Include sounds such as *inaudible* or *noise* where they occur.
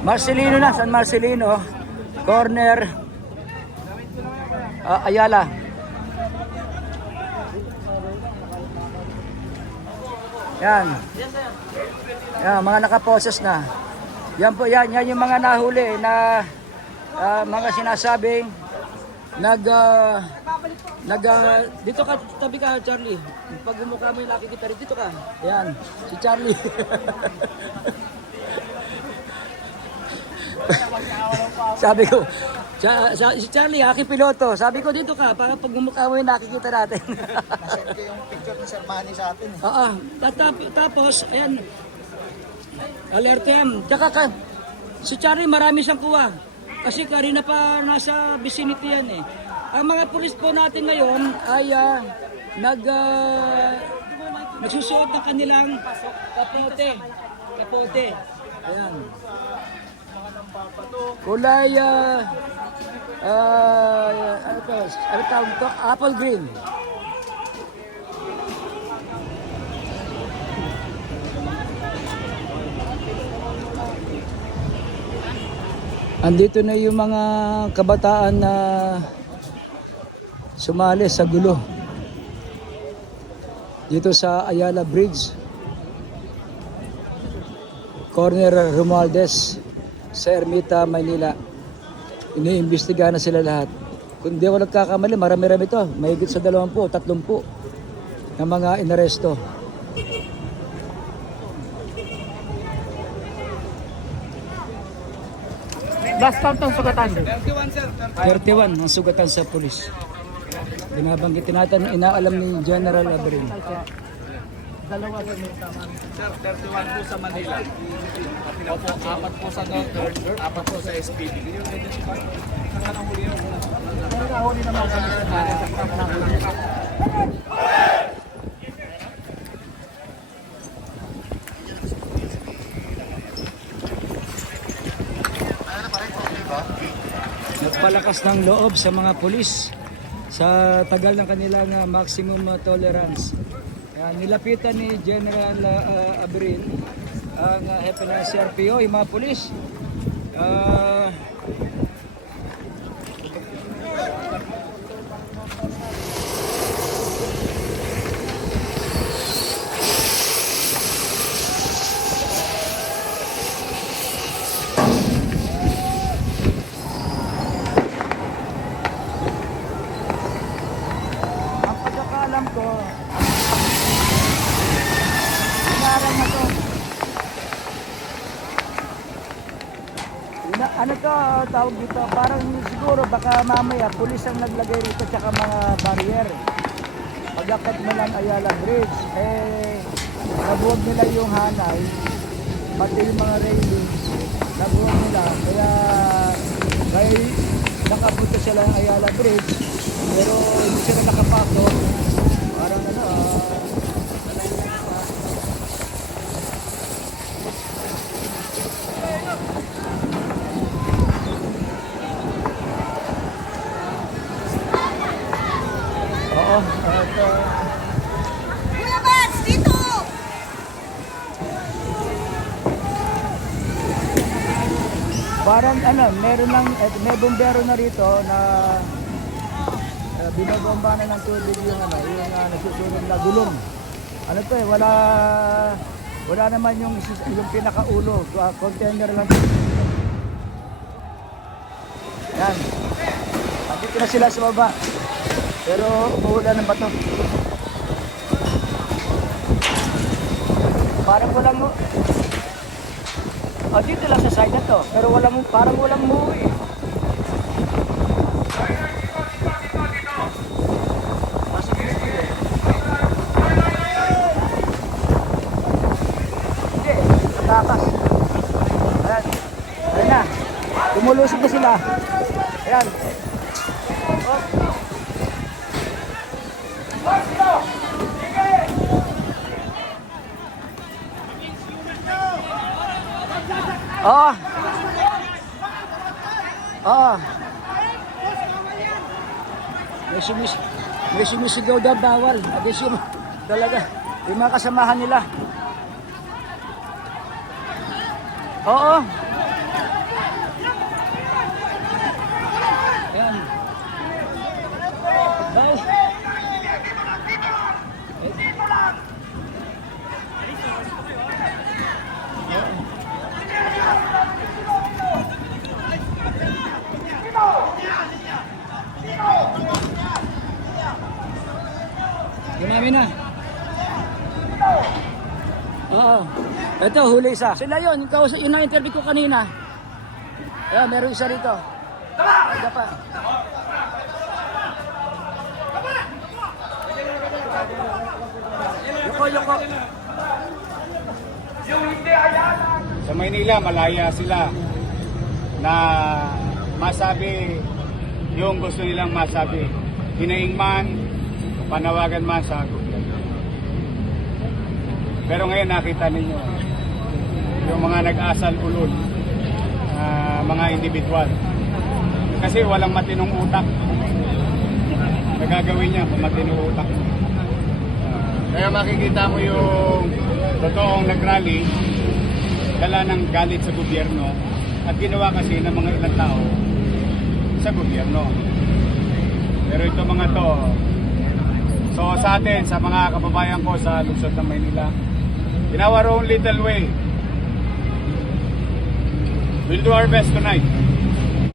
Marcelino na, San Marcelino. Corner. Ah, Ayala. Yan. Yan, mga nakaposes na. Yan po, yan, yan yung mga nahuli na ah, mga sinasabing nag ah, nag ah, dito ka tabi ka Charlie. Pag umukha mo yung nakikita rin dito ka. Yan, si Charlie. *laughs* Sabi ko, sa, sa, si Charlie, aking piloto. Sabi ko dito ka, para pag umukha mo yung nakikita natin. *laughs* Nasend ko yung picture ni Sir Manny sa atin. eh. Oo. Tap- tapos, ayan, alert yan. Tsaka ka, si Charlie marami siyang kuha. Kasi karina pa nasa vicinity yan eh. Ang mga pulis po natin ngayon ay ah, nag, uh, nagsusuot ng kanilang kapote. Kapote. Ayan. Kulay, ah, ah, ano to? Ano to? Apple green. Andito na yung mga kabataan na sumali sa gulo. Dito sa Ayala Bridge. Corner Romualdez sa Ermita, Maynila. Iniimbestiga na sila lahat. Kung di ako nagkakamali, marami-rami to. Mahigit sa 20, 30 na mga inaresto. Last count ng sugatan. 31 ang sugatan sa pulis. Binabanggit natin, inaalam ni General Abrin. Dalawa sa Sir, 31 po sa Manila. Opo, apat po sa Northern, apat po sa SPD. Nakahuli naman sa Nagpalakas ng loob sa mga pulis sa tagal ng kanilang uh, maximum uh, tolerance. Yan, nilapitan ni General uh, Abrin ang uh, CRPO, yung mga pulis. Ah, ang pagkakalam ko, inaral na to. Ina, ano to, tawag dito, parang siguro baka mamaya pulis ang naglagay rito tsaka mga barrier. Pagdapat mo lang Ayala Bridge, eh, nabuwag nila yung hanay, pati yung mga railings, nabuwag nila. Kaya, kaya nakapunta sila ng Ayala Bridge, pero hindi sila nakapasok. Parang ano, ah, oo, at, ah, Kuya Bats, dito! Parang ano, meron lang, eh, may bombero na rito na uh, binobomba na ng tubig yung ano, yung uh, nasusunog na gulong. Ano to eh, wala wala naman yung yung pinakaulo, uh, container lang. Yan. Andito na sila sa baba. Pero umuulan ng bato. Parang walang Oh, dito lang sa side na to. Pero walang, parang walang muwi. Nasa gusto eh. Takas. Ayan. Ayan na. Tumulusog na sila. Ayan. Oh. Oo. Oo. May sumis may sumisigaw daw bawal. Adesyo talaga. Yung mga kasamahan nila. Oo. Ayan. Dahil... Ginami na. Oo. Ito, huli isa. Sila yun, kausap, yun ang interview ko kanina. Ayan, meron isa rito. Ada pa. Yoko, yoko. Sa Maynila, malaya sila na masabi yung gusto nilang masabi. Hinaing man, panawagan man. Pero ngayon nakita ninyo yung mga nag-asal ulol, ah, mga individual. Kasi walang matinong utak. Nagagawin niya kung matinong utak. Kaya makikita mo yung totoong nagrally, dala ng galit sa gobyerno at ginawa kasi ng mga ilang tao sa gobyerno. Pero ito mga to, so sa atin, sa mga kababayan ko sa lungsod ng Maynila, in our own little way, we'll do our best tonight